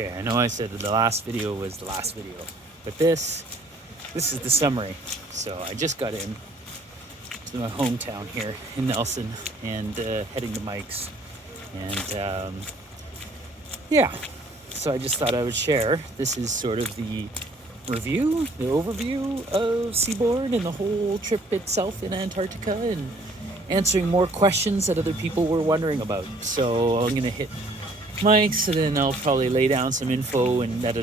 Okay, I know I said that the last video was the last video, but this is the summary. So I just got in to my hometown here in Nelson and heading to Mike's. And yeah, so I just thought I would share. This is sort of the review, the overview of Seabourn and the whole trip itself in Antarctica, and answering more questions that other people were wondering about. So I'm gonna hit Mike's, and then I'll probably lay down some info and life.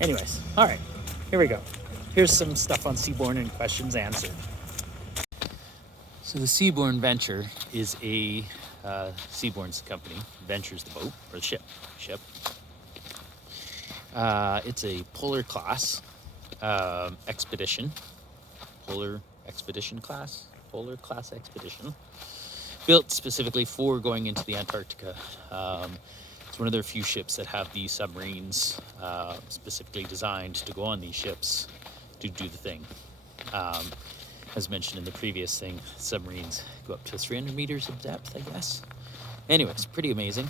Anyways, all right, here we go. Here's some stuff on Seabourn and questions answered. So the Seabourn Venture is a Seabourn's company. Venture's the boat or the ship. It's a polar class expedition. Polar class expedition. Built specifically for going into the Antarctica. It's one of their few ships that have these submarines specifically designed to go on these ships to do the thing. As mentioned in the previous thing, submarines go up to 300 meters of depth, I guess. Anyways, pretty amazing.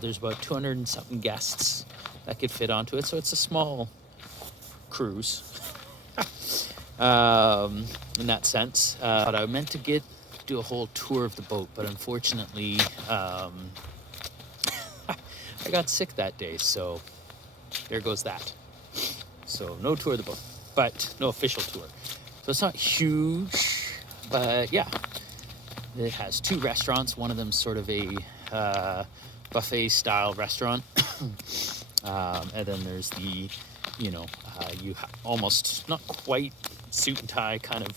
There's about 200 and something guests that could fit onto it, so it's a small cruise in that sense. But I meant to do a whole tour of the boat, but unfortunately I got sick that day, so there goes that. So no tour of the boat, but no official tour. So it's not huge, but yeah, it has 2 restaurants. One of them sort of a buffet style restaurant, and then there's the almost not quite suit and tie kind of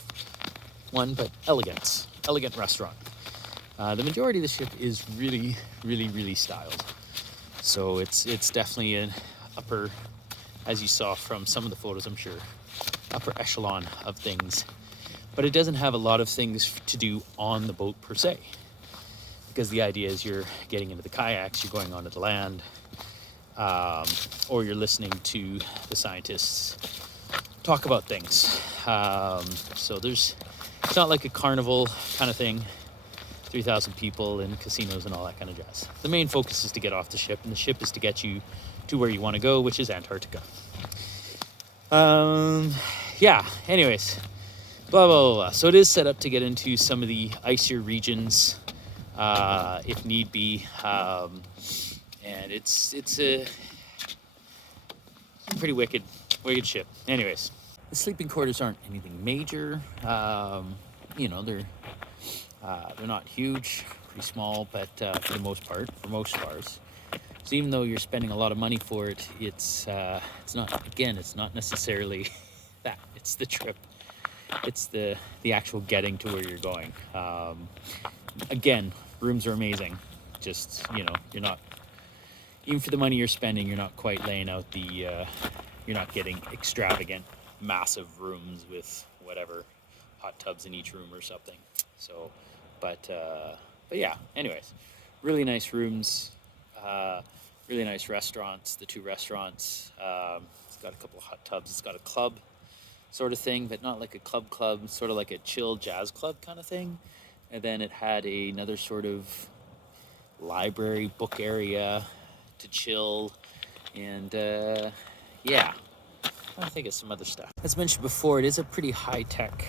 one, but elegant restaurant. The majority of the ship is really styled. So it's definitely an upper, as you saw from some of the photos, I'm sure, upper echelon of things. But it doesn't have a lot of things to do on the boat per se, because the idea is you're getting into the kayaks, you're going onto the land, or you're listening to the scientists talk about things. So it's not like a carnival kind of thing, 3,000 people and casinos and all that kind of jazz. The main focus is to get off the ship, and the ship is to get you to where you want to go, which is Antarctica. Yeah, anyways, blah. So it is set up to get into some of the icier regions, if need be. And it's a pretty wicked ship. Anyways, the sleeping quarters aren't anything major. They're not huge, pretty small, but for the most part, for most cars. So even though you're spending a lot of money for it, it's not necessarily that. It's the trip. It's the actual getting to where you're going. Again, rooms are amazing. Just, you're not, even for the money you're spending, you're not quite laying out you're not getting extravagant, massive rooms with whatever, hot tubs in each room or something. So, but yeah, anyways, really nice rooms, really nice restaurants, the 2 restaurants. It's got a couple of hot tubs. It's got a club sort of thing, but not like a club, sort of like a chill jazz club kind of thing. And then it had another sort of library, book area to chill, and yeah, I think of some other stuff. As mentioned before, it is a pretty high-tech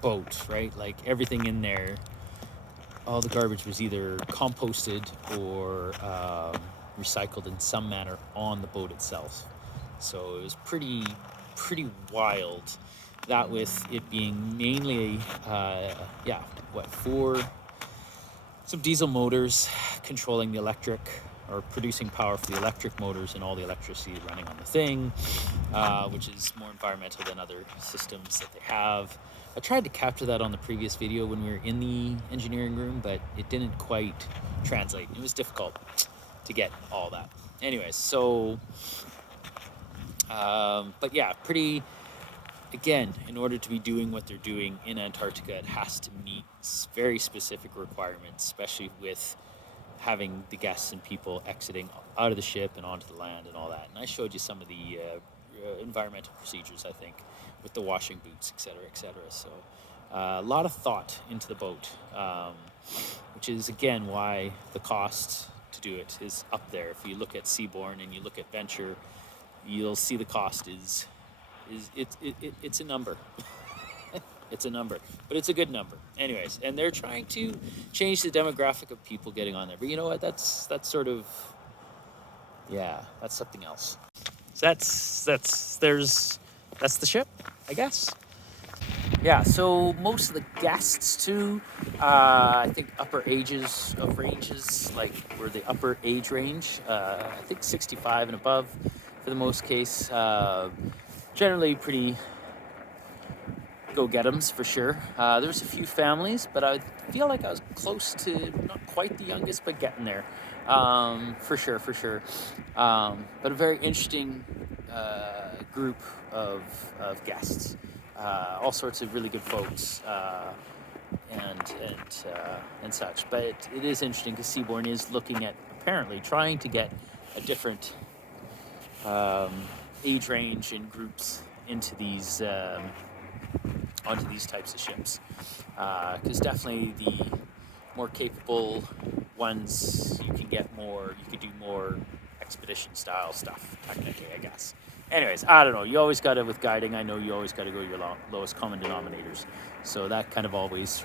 boat, right? Like everything in there, all the garbage was either composted or recycled in some manner on the boat itself. So it was pretty wild. That with it being mainly, 4 some diesel motors controlling the electric, or producing power for the electric motors, and all the electricity running on the thing, which is more environmental than other systems that they have. I tried to capture that on the previous video when we were in the engineering room, but it didn't quite translate. It was difficult to get all that. Anyways, so, but yeah, again, in order to be doing what they're doing in Antarctica, it has to meet very specific requirements, especially with having the guests and people exiting out of the ship and onto the land and all that. And I showed you some of the environmental procedures, I think, with the washing boots, etc. So a lot of thought into the boat, which is, again, why the cost to do it is up there. If you look at Seabourn and you look at Venture, you'll see the cost is it's a number. It's a number, but it's a good number. Anyways, and they're trying to change the demographic of people getting on there. But you know what? That's sort of, yeah, that's something else. So that's the ship, I guess. Yeah, so most of the guests too, I think upper ages of ranges, like were the upper age range, I think 65 and above for the most case. Generally pretty go-get-ems for sure. There was a few families, but I feel like I was close to, not quite the youngest, but getting there. For sure. But a very interesting group of guests. All sorts of really good folks and such. But it is interesting because Seabourn is looking at apparently trying to get a different age range and groups into these onto these types of ships, because definitely the more capable ones you can get more, you could do more expedition style stuff technically, I guess. Anyways, I don't know, you always got to, with guiding, I know you always got to go your lowest common denominators, so that kind of always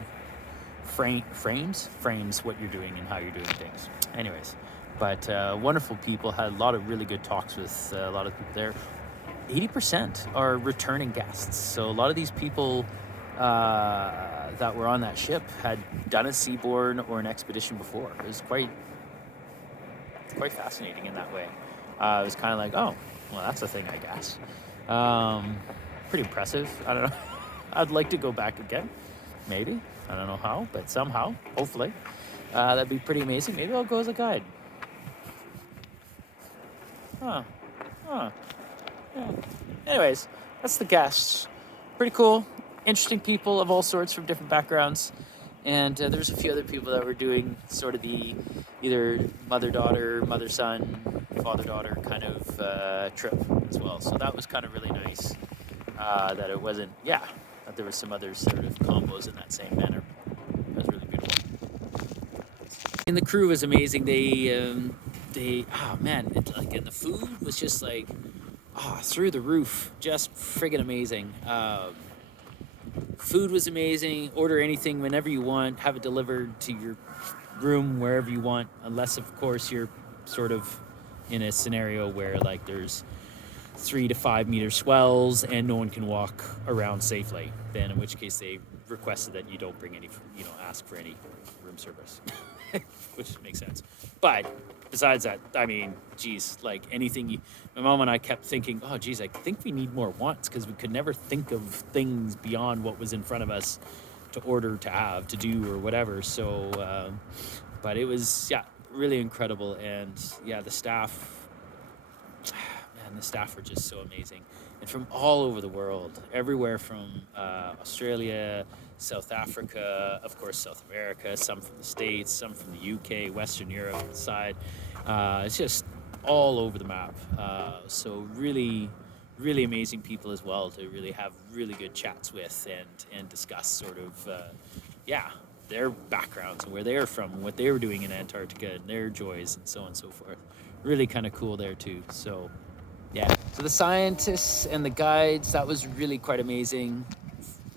frames what you're doing and how you're doing things. Anyways, but wonderful people, had a lot of really good talks with a lot of people there. 80% are returning guests, so a lot of these people that were on that ship had done a Seabourn or an expedition before. It was quite fascinating in that way. It was kind of like, oh, well, that's a thing, I guess. Pretty impressive. I don't know. I'd like to go back again, maybe. I don't know how, but somehow, hopefully. That'd be pretty amazing. Maybe I'll go as a guide. Yeah. Anyways, that's the guests. Pretty cool. Interesting people of all sorts from different backgrounds. And there's a few other people that were doing sort of the either mother-daughter, mother-son, father-daughter kind of trip as well. So that was kind of really nice. That it wasn't, that there was some other sort of combos in that same manner. That was really beautiful. And the crew was amazing. And the food was just like, through the roof, just friggin' amazing. Food was amazing. Order anything whenever you want, have it delivered to your room wherever you want, unless of course you're sort of in a scenario where like there's 3 to 5 meter swells and no one can walk around safely, then in which case they requested that you don't bring any, ask for any room service. Which makes sense. But besides that, I mean, geez, like anything, my mom and I kept thinking, oh, geez, I think we need more wants, because we could never think of things beyond what was in front of us to order, to have, to do, or whatever. So, but it was, really incredible. And the staff, the staff were just so amazing. And from all over the world, everywhere from Australia, South Africa, of course, South America, some from the States, some from the UK, Western Europe side. It's just all over the map. So really, really amazing people as well to really have really good chats with and discuss sort of, their backgrounds and where they're from and what they were doing in Antarctica and their joys and so on and so forth. Really kind of cool there too. So, so the scientists and the guides, that was really quite amazing.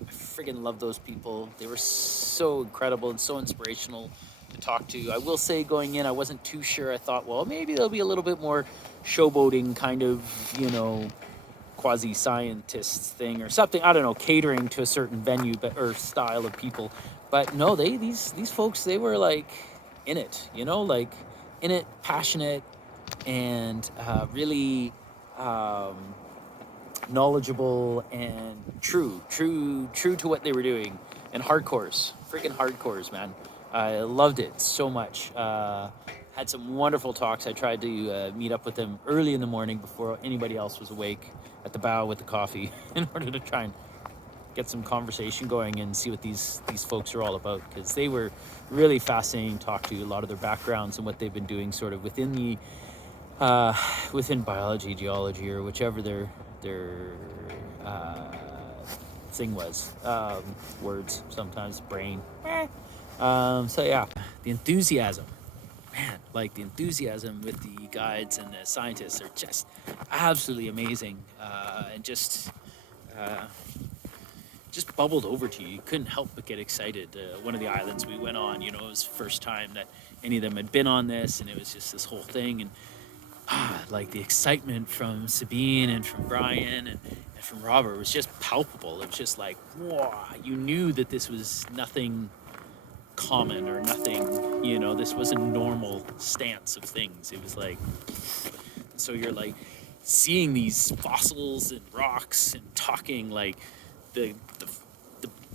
I friggin' love those people. They were so incredible and so inspirational to talk to. I will say, going in, I wasn't too sure. I thought, well, maybe there'll be a little bit more showboating kind of, quasi-scientist thing or something. I don't know, catering to a certain venue or style of people. But no, these folks, they were like in it, like in it, passionate, and really knowledgeable and true to what they were doing, and freaking hardcores, man. I loved it so much. Had some wonderful talks. I tried to meet up with them early in the morning before anybody else was awake at the bow with the coffee in order to try and get some conversation going and see what these folks are all about, because they were really fascinating to talk to, a lot of their backgrounds and what they've been doing sort of within the within biology, geology, or whichever their thing was. Words, sometimes brain. The enthusiasm. man, like the enthusiasm with the guides and the scientists are just absolutely amazing, and uh, just bubbled over to you. You couldn't help but get excited. One of the islands we went on, it was the first time that any of them had been on this, and it was just this whole thing. And like the excitement from Sabine and from Brian and from Robert was just palpable. It was just like, wow, you knew that this was nothing common or nothing, this wasn't normal stance of things. It was like, so you're like seeing these fossils and rocks and talking like the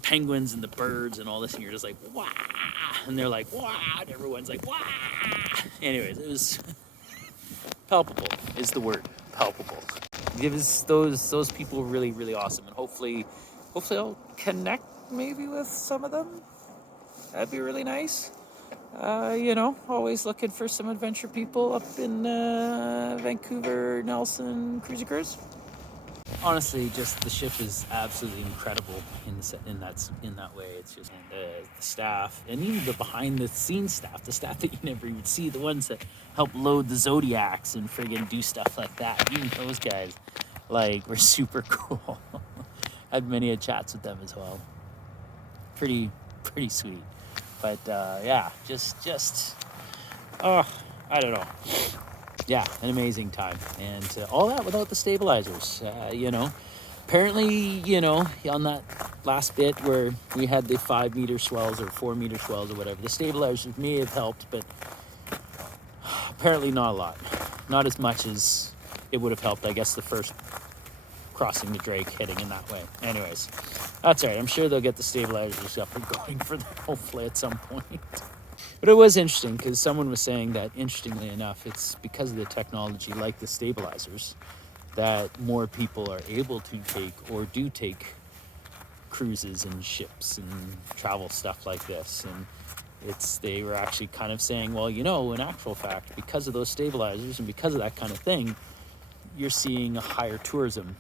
penguins and the birds and all this, and you're just like, wow, and they're like, wow, and everyone's like, wow. Anyways, it was palpable is the word, palpable. It was those people were really, really awesome, and hopefully I'll connect maybe with some of them. That'd be really nice. Always looking for some adventure people up in Vancouver, Nelson, Cruisy Cruise. Honestly, just the ship is absolutely incredible in that way. It's just the staff, and even the behind the scenes staff, the staff that you never even see, the ones that help load the Zodiacs and friggin' do stuff like that. Even those guys, like, were super cool. I had many chats with them as well. Pretty sweet. But just I don't know. Yeah, an amazing time, and all that without the stabilizers. Apparently, on that last bit where we had the 5 meter swells or 4 meter swells or whatever, the stabilizers may have helped, but apparently not a lot, not as much as it would have helped, I guess, the first crossing the Drake, heading in that way. Anyways, that's all right. I'm sure they'll get the stabilizers up and going for them, hopefully at some point. But it was interesting because someone was saying that, interestingly enough, it's because of the technology like the stabilizers that more people are able to take or do take cruises and ships and travel stuff like this. And they were actually kind of saying, well, in actual fact, because of those stabilizers and because of that kind of thing, you're seeing a higher tourism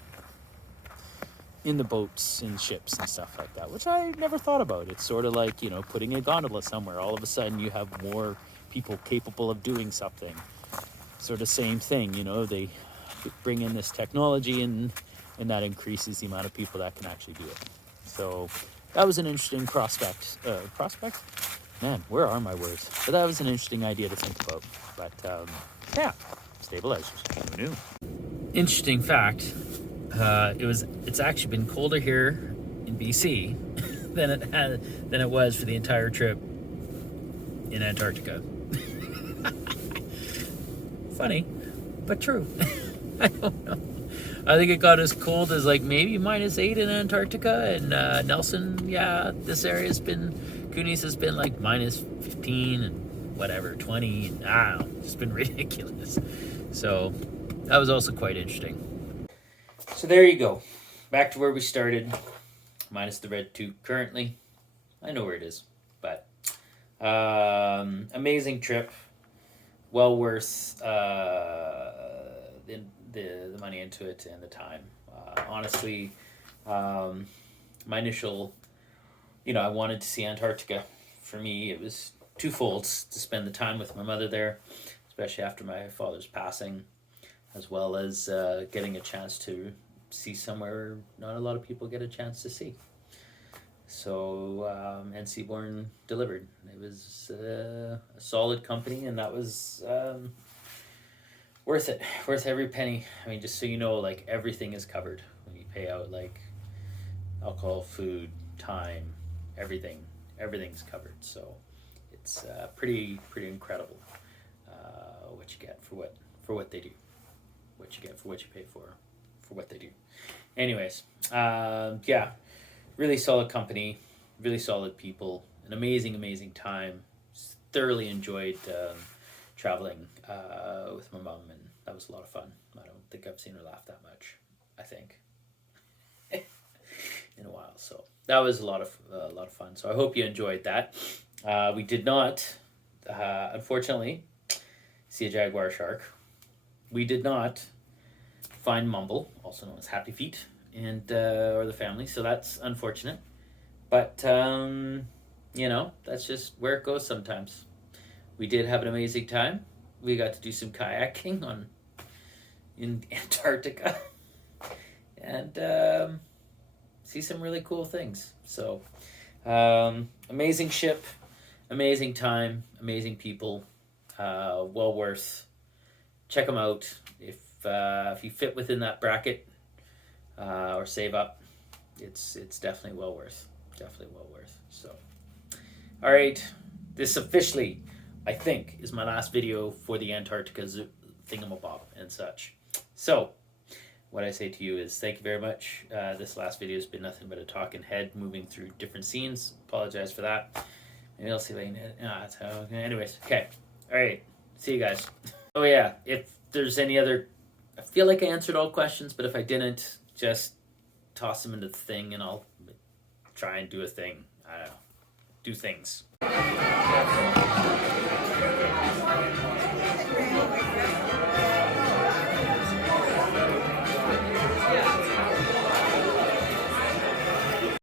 in the boats and ships and stuff like that, which I never thought about. It's sort of like, putting a gondola somewhere. All of a sudden you have more people capable of doing something. Sort of same thing, they bring in this technology and that increases the amount of people that can actually do it. So that was an interesting prospect? Man, where are my words? But that was an interesting idea to think about. But yeah, stabilizers. Who knew? Interesting fact. It's actually been colder here in BC than it was for the entire trip in Antarctica. Funny, but true. I don't know. I think it got as cold as like maybe -8 in Antarctica, and Nelson, this area's been, Cooney's has been like -15 and whatever, 20, and I don't know, it's been ridiculous. So that was also quite interesting. So there you go. Back to where we started, minus the red toque currently. I know where it is, but amazing trip. Well worth the money into it and the time. Honestly, my initial, I wanted to see Antarctica. For me, it was twofold: to spend the time with my mother there, especially after my father's passing, as well as getting a chance to see somewhere not a lot of people get a chance to see. So, and Seabourn delivered. It was a solid company, and that was worth it. Worth every penny. I mean, just so you know, like, everything is covered when you pay out, like, alcohol, food, time, everything's covered. So it's pretty incredible what you get for what they do, what you get for what you pay for what they do. Anyways, really solid company, really solid people, an amazing time. Thoroughly enjoyed traveling with my mom, and that was a lot of fun. I don't think I've seen her laugh that much, I think, in a while. So that was a lot of fun. So I hope you enjoyed that. We did not, unfortunately, see a jaguar shark. We did not find Mumble, also known as Happy Feet, and or the family. So that's unfortunate. But that's just where it goes sometimes. we did have an amazing time. We got to do some kayaking in Antarctica and see some really cool things. So amazing ship, amazing time, amazing people. Well worth. Check them out if you fit within that bracket or save up. It's definitely well worth. Definitely well worth. So, all right, this officially, I think, is my last video for the Antarctica thingamabob and such. So, what I say to you is thank you very much. This last video has been nothing but a talking head moving through different scenes. Apologize for that. Maybe I'll see if I can. Anyways, okay. All right. See you guys. Oh, yeah. If there's any other, I feel like I answered all questions, but if I didn't, just toss them into the thing and I'll try and do a thing. I don't know. Do things.